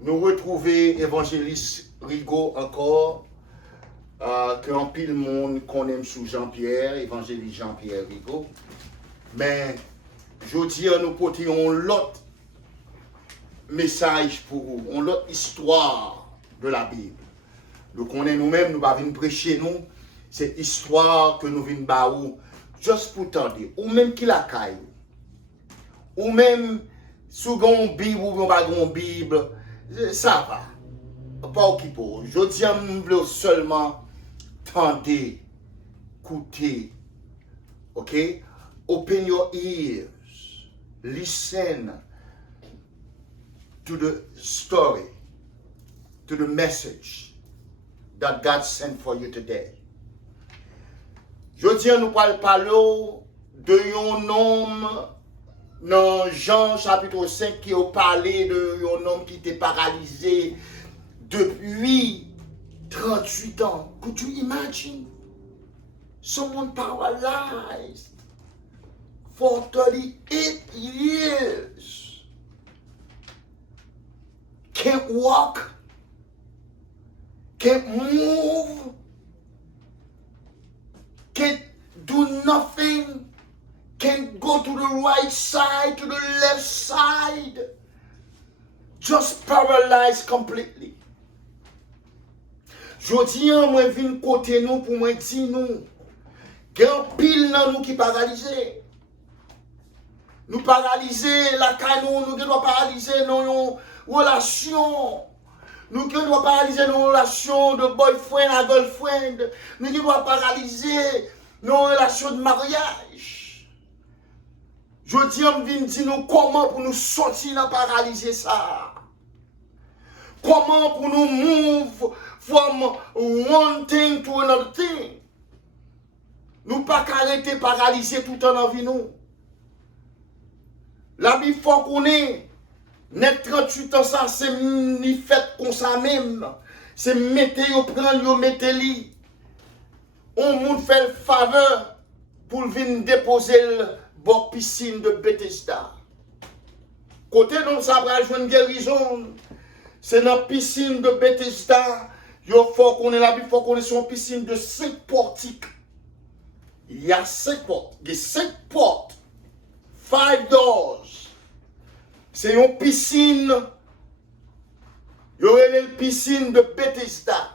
nous retrouver évangéliste Rigaud encore, qu'en pile monde qu'on aime sous Jean-Pierre, évangéliste Jean-Pierre Rigaud. Mais je dis à nous porter l'autre message pour vous, l'autre histoire de la Bible. Nous connaissons nous-mêmes, nous venons prêcher nous, cette histoire que nous venons baou, juste pour t'entendre, ou même qui la caille, ou même sous une Bible ou pas une Bible, ça va. Pas occupé. Je dis à nous seulement tenter, écouter, ok? Open your ears, listen to the story, to the message that God sent for you today. Je dis à nous parler de un homme dans Jean chapitre 5 qui a parlé de un homme qui était paralysé depuis 38 ans. Could you imagine? Someone paralyzed for 38 years. Can't walk, can't move, can't do nothing, can't go to the right side, to the left side, just paralyzed completely. Jodi an moi vin côté nous pour moi dire nous, gen pile nan nous qui paralysé. Nous paralysé la canou, nous doit paralyser nos relations. Nous doit paralyser nos relations de boyfriend à girlfriend. Nous doit paralyser nos relations de mariage. Je dis on vient dire nous comment pour nous sortir dans paralyser ça. Comment pour nous move from one thing to another thing. Nous pas arrêter paralyser tout en vie nous. La Bible faut qu'on ait net 38 ans ça c'est ni fait comme ça même. C'est mettez yo prendre yo mettez li. On moun fait le faveur pour venir déposer le bord piscine de Bethesda. Côté nous ça va joindre guérison. C'est dans la piscine de Bethesda. Il faut qu'on ait la Bible, faut qu'on ait son piscine de 5 portiques. Il y a 5 portes. Il y a 5 portes. 5 doors. C'est une piscine. Il y aurait une piscine de Bethesda.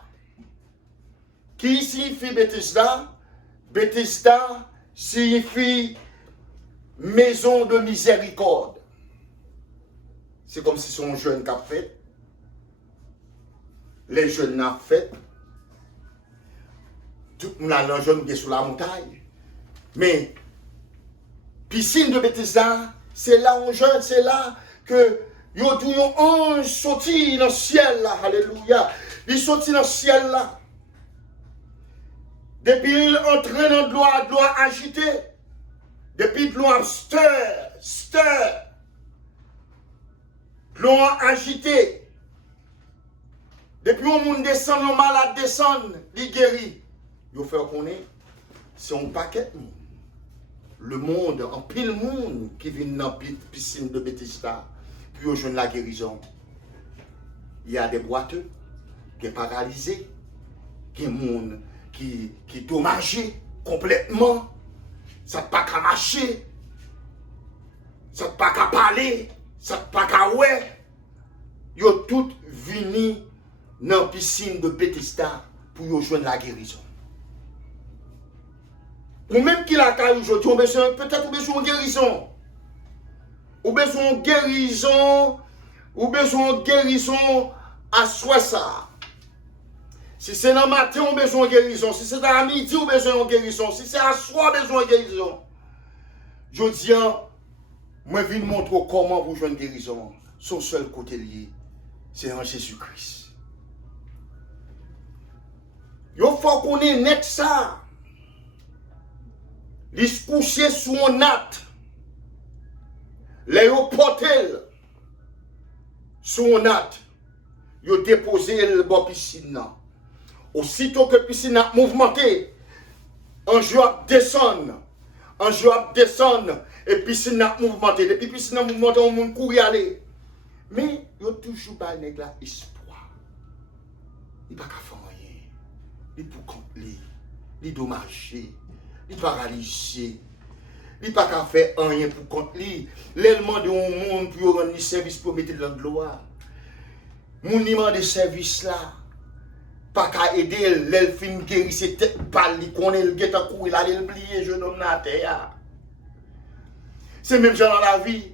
Qui signifie Bethesda? Bethesda signifie maison de miséricorde. C'est comme si son jeune qui a fait. Les jeunes n'ont fait. Tout le monde a un jeune qui est sur la montagne. Mais, piscine de Bethesda, c'est là où jeune, c'est là que yo tout yon ange sorti dans le ciel là. Alléluia. Il sorti dans le ciel là. Depuis il entre dans de l'eau agitée. Depuis de l'eau stir. L'eau agitée. Depuis on moun descend, on malade descend, il guérit. Yo fait connaître, c'est un paquet de monde. Le monde, en pile monde qui vient dans la piscine de Bethesda, puis au jeune la guérison. Il y a des boiteux, qui sont paralysés, qui sont monde qui dommagé complètement. Ça ne pas qu'à marcher, ça ne pas qu'à parler, ça ne pas qu'à ouais. Yo tout vini dans la piscine de Bethesda pour rejoindre la guérison. Ou même qui la caille aujourd'hui, peut-être besoin de guérison. Ou besoin de guérison, ou besoin de guérison à soi ça. Si c'est dans le matin, on a besoin de guérison. Si c'est dans la midi, on a besoin de guérison. Si c'est à soir, on a besoin de guérison. Je dis, moi, je viens montrer comment vous jouez une guérison. Son seul côté lié, c'est en Jésus-Christ. Il faut qu'on ait net ça. Il se coucher sous un natte. Les portel sous un natte. Il déposé le bon piscine. Aussitôt que la piscine a mouvementé, un jour descend. Un jour descend. Et piscine a mouvementé. Depuis piscine a mouvementé, on peut courir aller. Mais il toujours pas nèg la espoir. Il pas qu'à faire rien. Il pour compte il dommagé, il paralysé. Il pas qu'à faire rien pour compte lui. L'élément de un monde pour rendre service pour mettre dans gloire. Mon demande de service là pas qu'à aider l'elfine guéri c'est tête pâle, il connaît le guet en courir, il allait oublier jeune homme dans la terre. C'est même genre dans la vie.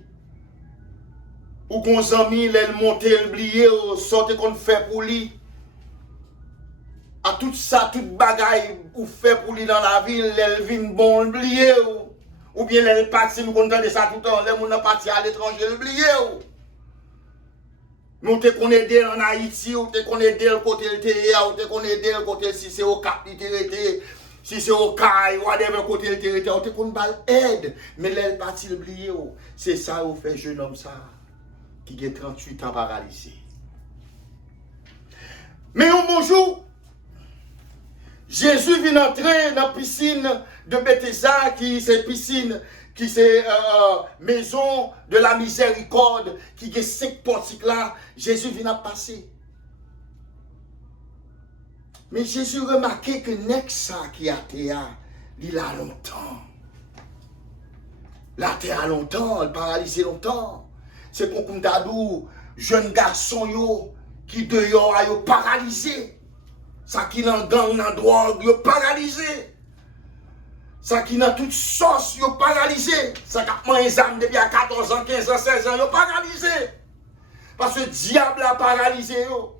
Ou qu'on s'ami, l'elle monte, oublier, sorte qu'on fait pour lui. À tout ça, toute bagaille ou fait pour lui dans la ville, elle vient bon oublier. Ou bien elle partit, nous comptons de ça tout le temps, les gens partis à l'étranger, oublier. Nous te connaissons en Haïti, ou te connaissons le côté le terre, ou te connaissons le côté si c'est au Cap littéraire, si c'est au Caille, whatever côté le terre, ou te connaissons aide. Mais l'elle parti oublier. C'est ça où fait jeune homme ça, qui a 38 ans paralysé. Mais un bonjour, Jésus vient entrer dans la piscine de Bethesda, qui c'est piscine, qui c'est maison de la miséricorde, qui est 5 portiques là. Jésus vient passer. Mais Jésus remarquait que Nexa qui a terre, il a longtemps. La terre a longtemps, il paralysé longtemps. C'est pour qu'on t'adou, jeune garçon yo, qui dehors a paralysé. Ça qui dans gang, dans drogue, yo paralysé. Ça qui dans toute sauce, yo paralysé. Ça qui a les âmes depuis à 14 ans, 15 ans, 16 ans, yo paralysé. Parce que le diable a paralysé yo.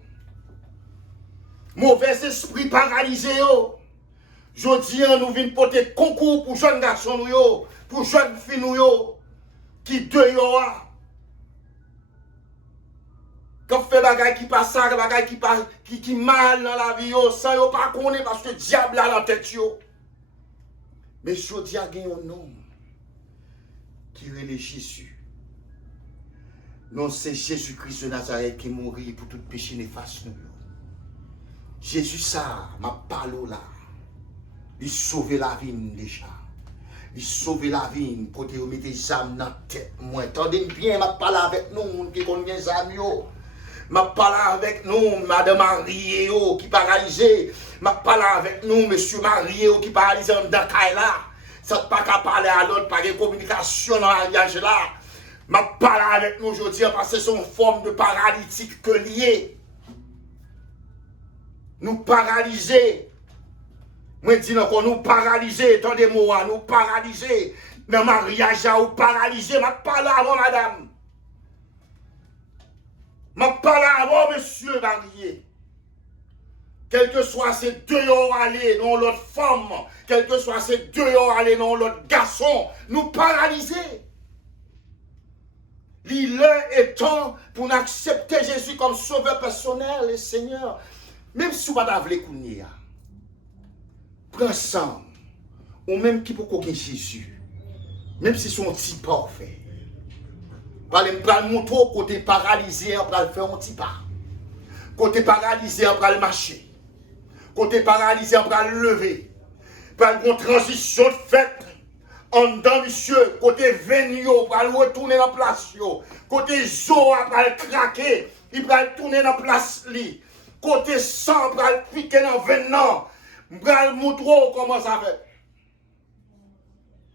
Mauvais esprit paralysé yo. Jodi nous venons porter concours pour jeunes garçons yo, pour jeunes filles yo, qui dehors. Quand fait bagay qui passe ça, bagay qui mal dans la vie yo, sans yo pas connaître parce que le diable a la tête yo. Mais jodi a gen un homme qui relève Jésus. Non, c'est Jésus-Christ de Nazareth qui mourit pour tout péché néfaste nous. Jésus ça, m'a parlé là. Il sauve la vie déjà. Il sauve la vie côté où mettre des âmes dans la tête. Moi, attendez bien, m'a parlé avec nous qui connaît des âmes yo. M'a parlé avec nous, Madame Marie qui paralysée. M'a parlé avec nous, Monsieur Marie qui paralysé dans Kaila. Ça pas qu'à parler à l'autre, pas de communication dans la mariage là. M'a parlé avec nous aujourd'hui parce que c'est une forme de paralytique que lié. Nous paralysés. Moi dis encore nous paralysés, attendez-moi, nous paralysés. Dans le mariage, nous paralysés. M'a parlé avant madame. M'a parlé avant monsieur marié. Quel que soit ces deux ans aller dans l'autre femme, quel que soit ces deux ans aller dans l'autre garçon, nous paralysés. L'heure est temps pour nous accepter Jésus comme sauveur personnel et Seigneur. Même si vous ne pouvez pas vous prends ça, ou même qui peut connaître Jésus, même si son petit parfait. Parlez me montrer côté paralysé, on va le faire un petit pas. Côté paralysé, on va le marcher. Côté paralysé, on va le lever. Par une transition faite en dedans, monsieur. Côté venio, on va le retourner dans la place. Côté zo, on va le craquer. Il va le tourner dans la place. Côté sang, on va le piquer dans le venin. On va le montrer comment ça fait.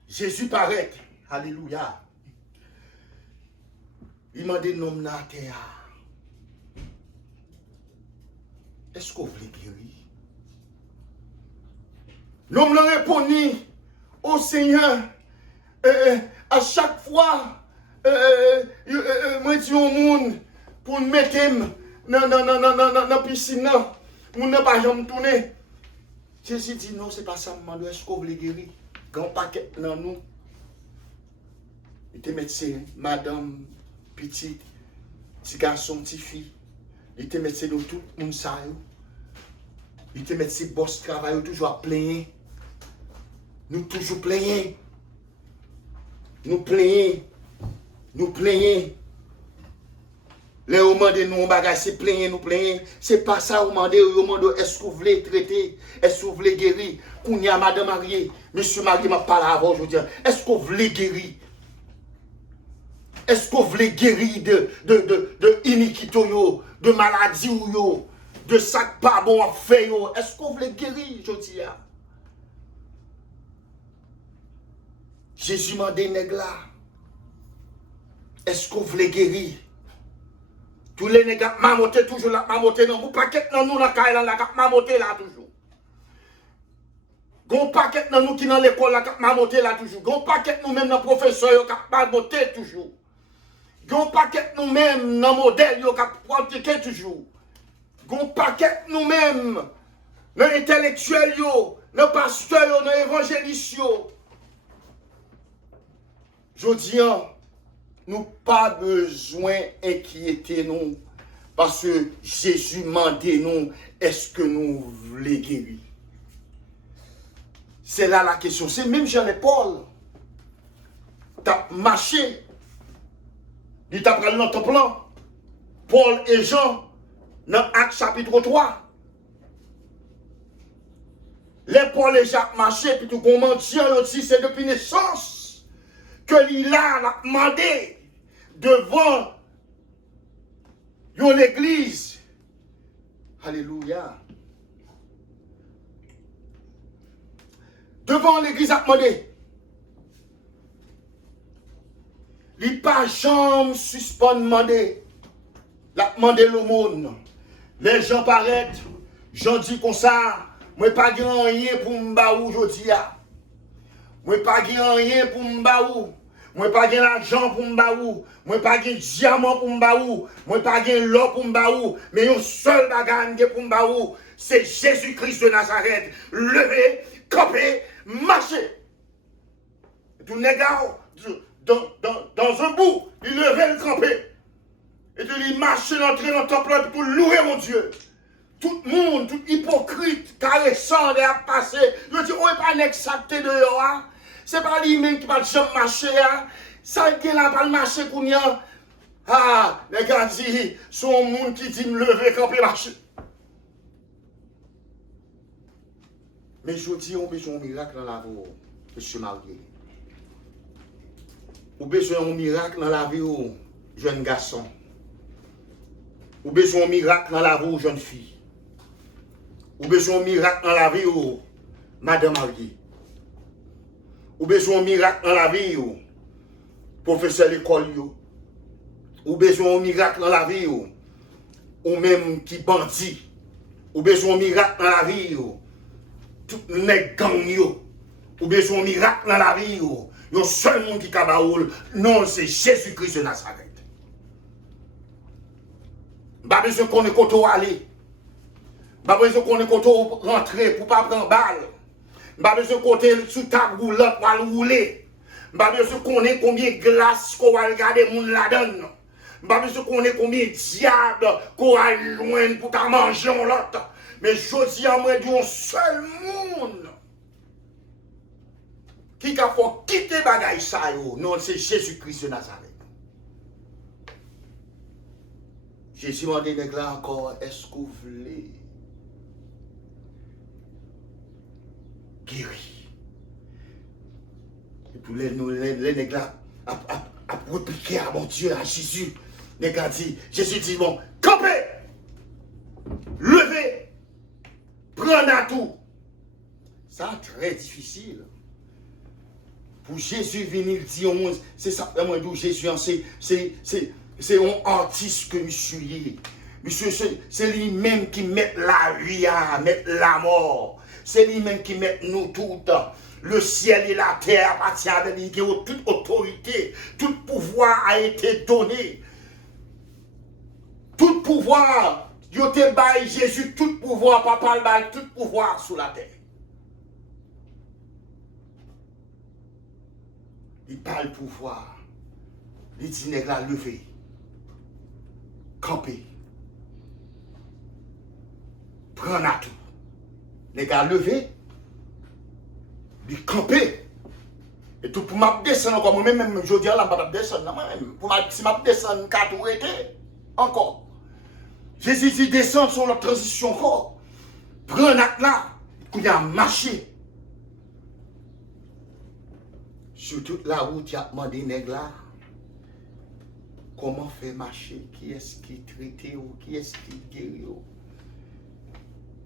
Jésus paraît. Alléluia. Il m'a dit non na terre. Est-ce qu'on veut guérir? L'homme l'a répondu au Seigneur à chaque fois moi dis au monde pour me mettre dans la piscine, mon n'a pas jamais tourné. Jésus dit non, c'est pas ça, demande est-ce qu'on veut guérir? Grand paquet dans nous. Il te médecin, madame, petite, petit garçon, petite fille. Il te médecin de tout le monde ça. Il te médecin boss travail toujours à plaigner. Nous toujours plaignons. Nous plaignons. Nous plaignons. Les moments de nous, c'est plaignons, nous plaignons. C'est pas ça, vous demandez, est-ce que vous voulez traiter? Est-ce que vous voulez guérir? Qu'on y a madame mariée, monsieur marié m'a parlé avant aujourd'hui. Est-ce que vous voulez guérir? Est-ce qu'on veut guérir de iniquité, de maladie, de sac pas bon à faire? Est-ce qu'on veut guérir, je dis? Jésus m'a dit, nègres là, est-ce qu'on veut guérir? Tous les nègres mamoté toujours là, mamoté non, vous paquet dans nous, la mamoté là toujours. Gon paquet dans nous qui dans l'école là, mamoté là toujours. Gon paquet nous même dans professeur qui mamoté toujours. Gon paquet nous même dans modèle qui pratiqué toujours. Gon paquet nous même dans intellectuel yo, dans pasteur yo, dans évangéliste yo. Je dis, nous pas besoin d'inquiéter nous parce que Jésus m'a dit nous, est-ce que nous voulons guérir? C'est là la question. C'est même Jean et Paul. Tu as marché. Il t'a pris dans ton plan. Paul et Jean, dans Actes chapitre 3. Les Paul et Jacques marchaient, puis tout comment Dieu aussi, c'est depuis naissance que l'Ila a demandé devant l'église. Alléluia. Devant l'église a demandé. Il n'a pas jamais suspend demander. Il a demandé l'aumône. Les gens paraissent, j'en dis comme ça, moi pas rien pour m'baou aujourd'hui. Moi pas rien pour m'baou. Moi pas l'argent pour m'baou. Moi pas diamant pour m'baou. Moi pas l'or pour m'baou. Mais un seul bagage pour m'baou, c'est Jésus-Christ de Nazareth. Levé, campé, marcher. Tout nègre dans un bout, il levait le campé. Et il marchait d'entrer dans le temple pour louer mon Dieu. Tout le monde, tout hypocrite, caressant, il a passé. Je dis, on n'est pas accepté de là. C'est pas lui-même qui va jamais marcher. Ça qui est là, pas le marcher pour nous. Ah, les gars disent, son monde qui dit me lever, camper, marcher. Mais je dis, on a besoin d'un miracle dans la vie, monsieur marié. On a besoin d'un miracle dans la vie, jeune garçon. On a besoin d'un miracle dans la vie, jeune fille. On a besoin d'un miracle dans la vie, madame mariée. On a besoin d'un miracle dans la vie, professeur d'école. On a besoin d'un miracle dans la vie, ou même qui bandit. On a besoin d'un miracle dans la vie, tout le monde gang. On a besoin d'un miracle dans la vie, il y a un seul monde qui kabaoul. Non, c'est Jésus-Christ de Nazareth. Pas besoin qu'on ait côté aller. Pas besoin qu'on ait côté rentrer pour pas prendre balle. Pas besoin qu'on ait sous table roulante pour rouler. Pas besoin qu'on ait combien de glace qu'on va regarder moun la donne. Pas besoin qu'on ait combien de diable qu'on va joindre pour ta manger l'autre. Mais je dis à moi d'un seul monde qui a faut quitter bagaille ça yo. Non, c'est Jésus-Christ de Nazareth. Jésus m'a dit là encore, est-ce que vous voulez guérir? Et puis les nègres a répliqué à mon Dieu, à Jésus. Les gars dit, Jésus dit, bon, campez, levez, prenez à tout. Ça, très difficile. Pour Jésus venir dire, c'est ça, d'où Jésus, c'est un artiste que monsieur y. Monsieur, c'est lui-même qui met la vie à mettre la mort. C'est lui-même qui met nous toutes. Le ciel et la terre appartiennent à lui, qui a toute autorité, tout pouvoir a été donné. Tout pouvoir, Dieu te baille Jésus, tout pouvoir, papa le baille, tout pouvoir sous la terre. Il parle pouvoir. Il dit, nègre la lever. Camper. Prendre à tout. Les gars lever. Il camper. Et tout pour m'a descendre encore. Moi-même, je dis là, je vais descendre. Si je descendre, 4 ou été. Encore. Jésus dit, descend sur la transition encore. Prendre à là. Il a marché. Sur toute la route, il a demandé nègre là. comment faire marcher, qui est-ce qui traite ou qui est-ce qui guérit.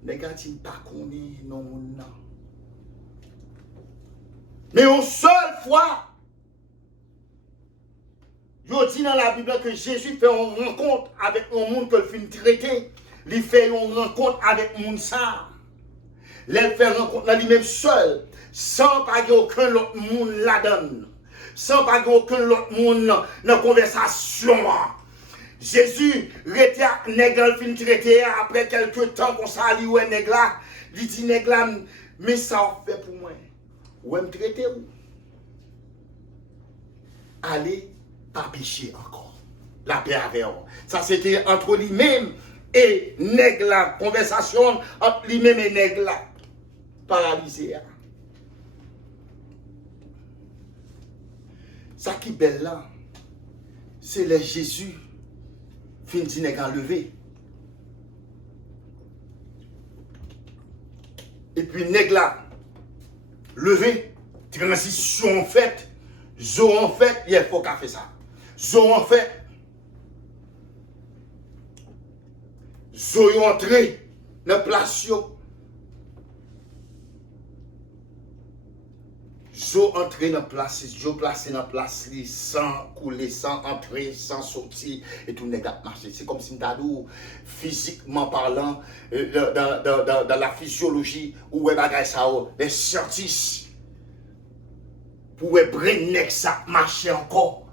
Négatif pas qu'on est non non. Mais une seule fois, je dis dans la Bible que Jésus fait une rencontre avec un monde que le fin traité. Il fait une rencontre avec un monde ça. Il fait une rencontre lui-même seul, sans pas aucun autre monde la donne. Sans pas aucun autre monde dans la conversation. Jésus était nègre fin traité après quelques temps qu'on s'allie ouais nègre là, il dit nègre là, mais ça fait pour moi. Ou me traiter ou allez pas pécher encore. La paix avec vous. Ça c'était entre lui-même et nègre là, conversation entre lui-même et nègre là, paralysé. Ça qui est belle là, c'est le Jésus fin dit nègre levé. Et puis nègre là levé, transition en fait, zo en fait, il faut qu'à faire ça. Zo en fait, zo y entré dans place yo. Zo entré dans place, zo placé dans place li sans couler, sans entrer, sans sortir et tout nègre marcher. C'est comme si m'tadou physiquement parlant dans la physiologie ou bagay ça les scientifiques pour brain neck ça marcher encore.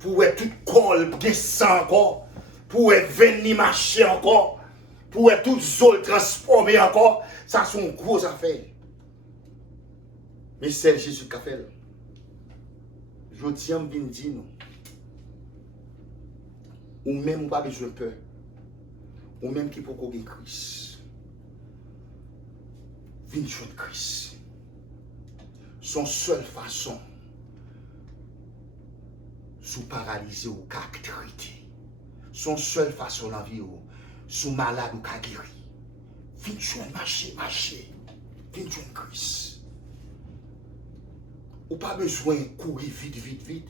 Pour tout col descend encore. Pour venir marcher encore. Pour tout zone transformer encore. Ça sont gros affaires. Mais c'est Jésus qui a fait. Je tiens à bien dire nous. Ou même pas besoin de peur. Ou même qui peut connaître Christ. Viens jouer Christ. Son seule façon sous paralysé ou caractérité. Son seule façon la vie ou sous malade ou guéri. Viens jouer marcher. Viens jouer Christ. Ou pas besoin de courir vite.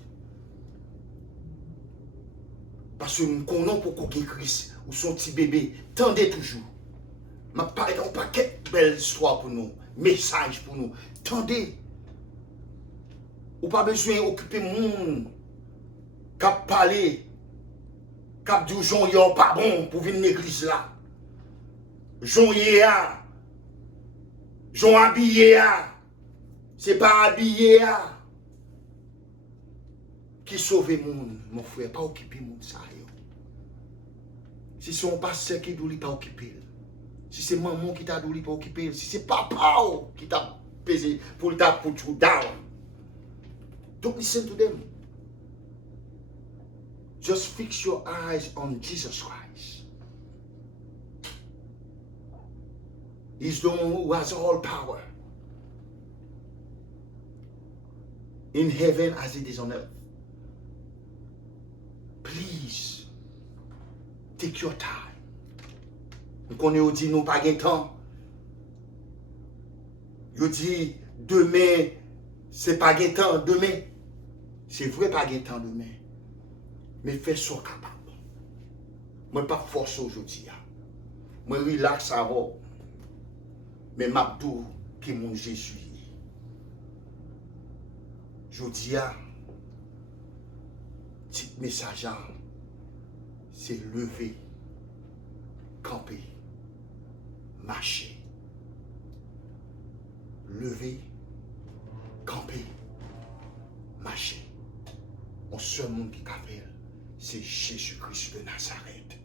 Parce que nous connaissons pour qu'il Christ ou son petit bébé. Tendez toujours. Je ne parle pas de belle histoire pour nous. Message pour nous. Tendez. Ou pas besoin d'occuper le monde. Cap parler. Cap dire Jean yon pas bon pour venir à l'église là. Jean yéa. Jean habillé à. C'est pas habillé à. Qui sauve le monde, mon frère, pas occuper le monde ça. Si c'est un pasteur qui doit pas occuper. Si c'est maman qui t'a douli pas occuper. Si c'est papa qui t'a pesé pour t'a put you down. Don't listen to them. Just fix your eyes on Jesus Christ. He's the one who has all power. In heaven as it is on earth. Please, take your time. Nous connaissons dit nous pas de temps. Vous dit demain, c'est pas de temps demain. C'est vrai pas de temps demain. Mais fais ce capable. Moi pas force aujourd'hui. Moi relax avant. Mais m'abdou qui mon Jésus. Je dis petit message, c'est lever, camper, marcher. Lever, camper, marcher. Mon seul monde qui peut faire, c'est Jésus-Christ de Nazareth.